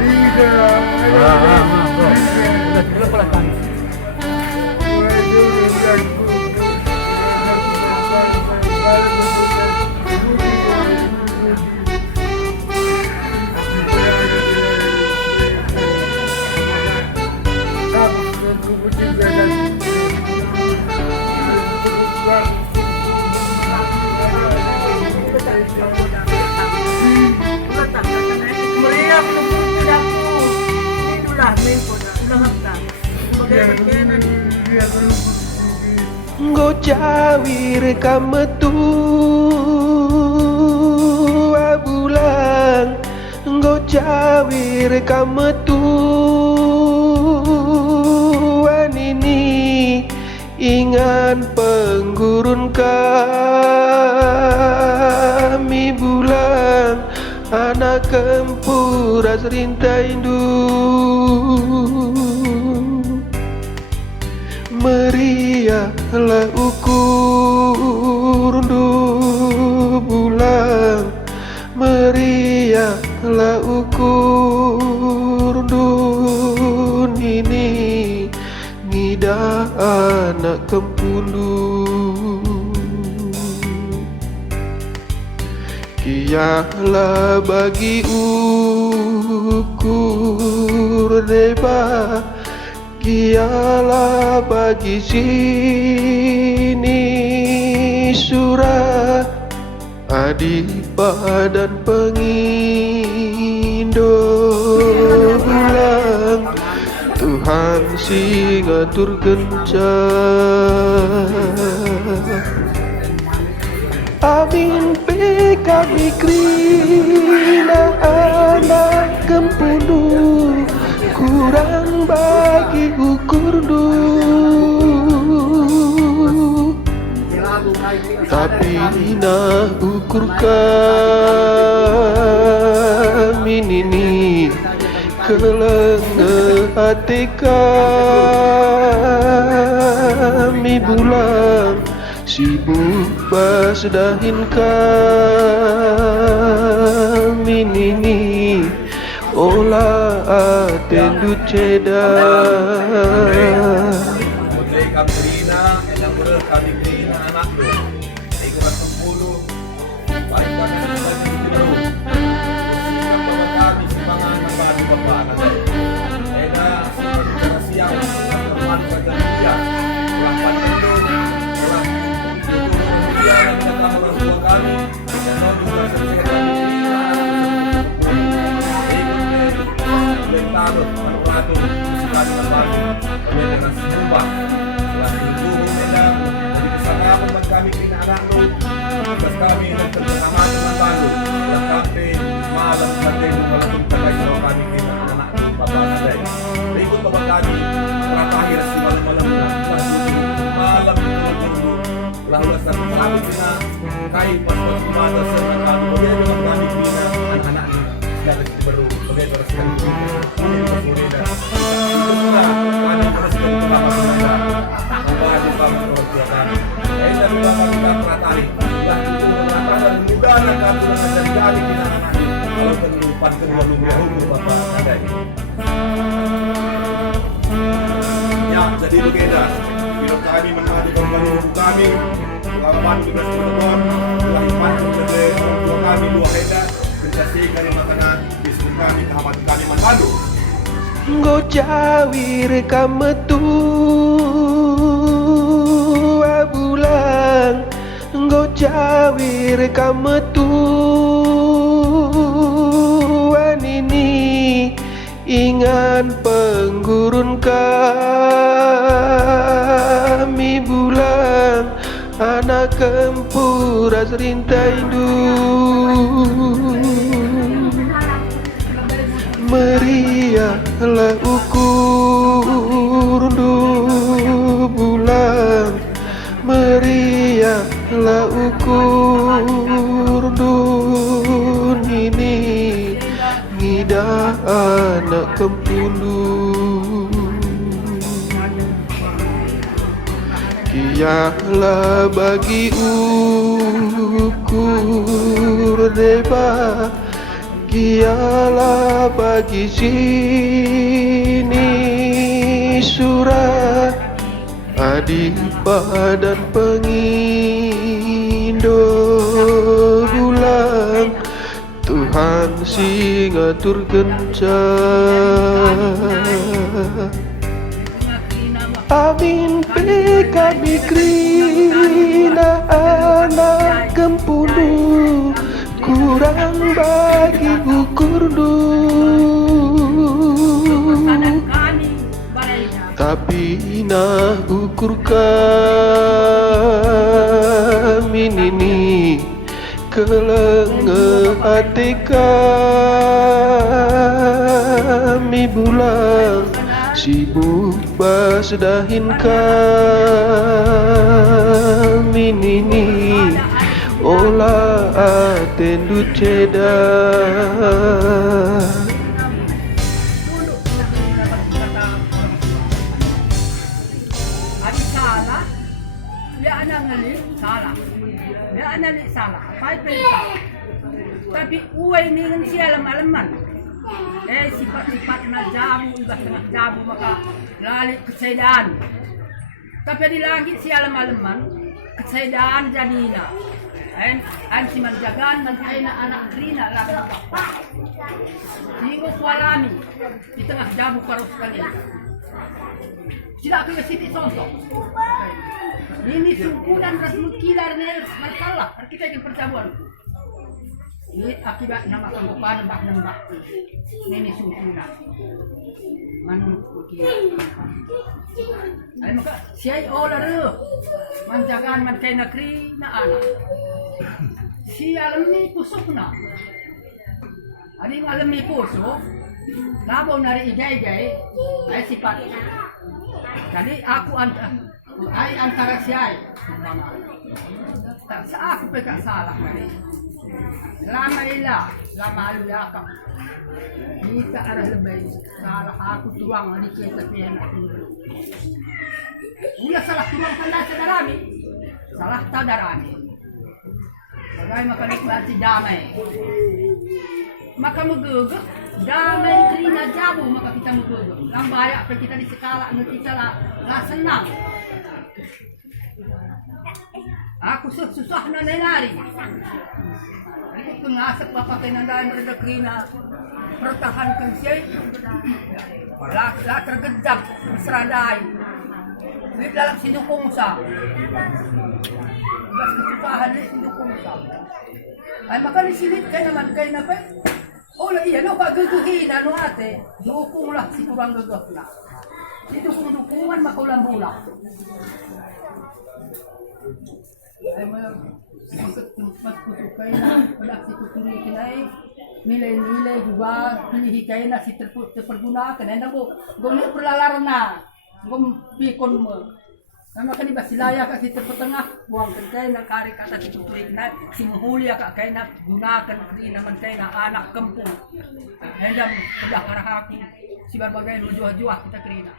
Udah pelan. Nggo cawir ka metu bulan, nggo cawir ka metu anini ingan penggurun kami bulan anak kempuras rintai indu meriahlah ukur bulan, meriahlah ukur ini ngidah anak kempundu. Kialah bagi ukur deba, kialah bagi sini surah adipa dan pengindo bulan Tuhan sing ngatur kencang. Amin kami krina anak kempundu kurang bagi ukur tapi nah ukur kami ini kelenge hati kami bulan sibuk basdahin kami ini olah atendu cedar kami krina yang berat kami krina anak tu ikutan 10 paling banyak lagi baru siap kami simpangan kembali bapak ada siang teman pada dia lapan itu telah dia datang orang tua kami dan juga selesai kami Taruh, Manurado, sekali kembali oleh dengan sebuah setelah dihubungi dengan jadi kesalahan buat kami kena anak tu tugas kami dan kerjasama dengan baru yang kami malam kami walaupun terkait sama kami kena anak tu bapak nadai berikut bapak kami terakhir si malam-malam malam tunggu lalu satu selalu kena kai pas-pas kemana serta kami kemudian juga kami kena anak-anak ini sekali baru kemudian terus kami ya, jadi begini bila kami menghadapi kembali kami lawan tugas teman-teman lahipan dari orang kami dua heda pensasi kami makanan bisnis kami tahapan kami manfalu nggo cawir ka metu bulan, nggo cawir ka metu anini ingan penggurun kami bulan anak kempuras rintai indu meriahlah ukur bulan, meriahlah ukur ini ngidah anak kempundu. Kialah bagi ukur deba, Kialah bagi sini surah Adipa dan pengindo bulan Tuhan sing atur kencang. Amin pe kami krina anak kempulu kurang bagi ukur tapi nah ukur kami ini kelenge hati kami bulan sibuk basdahin kami ini olah atendu cedah. Adi salah, dia anak ngelik salah, dia anak ngelik salah, apa tapi uai ni kan sialam alaman. Sifat-sifat na jamu, iba tengah jamu maka lalik kesedaan. Tapi di langit si alam-alaman kesedaan jadinya. An si manjagan manjaina anak krina lakukan. Ini kualami di tengah jamu karus kalian. Tidak kena sidik sosok. Ini sungkulan rasmu kilar ni masalah. Kita ingin percabuan. Ini akibat nama tanggapan nembak ini sungguhan manu ay maka siya olah ro manjagan man kay nakri na anak si alam ni pusok na ading alam ni pusok labaw nari igay-igay ay sifat jadi aku antara siya sa ako pagkasalah nari lama ila, lama aluyakang. Hindi ka arah labay, salah ako tuwang, hindi kita piyan at nilo. Ula salah tuwang tanda sa darami, salah ta darami. Bagay makalikmat si damay. Maka magugok, damay krina jabo, maka kita magugok. Lambaya pa kita di sekala, ano kita la senang. Aku susah na nilari. Itu pengasap papakai nandaan rezeki na pertahankan siya. La tergedap seradai. Di dalam sidukong sa. Bas kesusahan di sidukong sa. Ay maka nisilit kayo naman kayo na pa. Ola iya no pagguguhin ano ate. Dukong lah si kurang gagaf na. Sidukong-dukungan makulang bulak. Ay magkutukay na pag si kutulikin ay nilay-nilay juga hinihikay na si terperguna ka na mo gawin perlalar na gumpikon mo nama ka ba silaya ka si terpetengah buang kay na kari kata si kutulik na si muhuli ka kay na gunakan di naman kay na anak kampung hendam udah arah aku si berbagai juah-juah kita kerina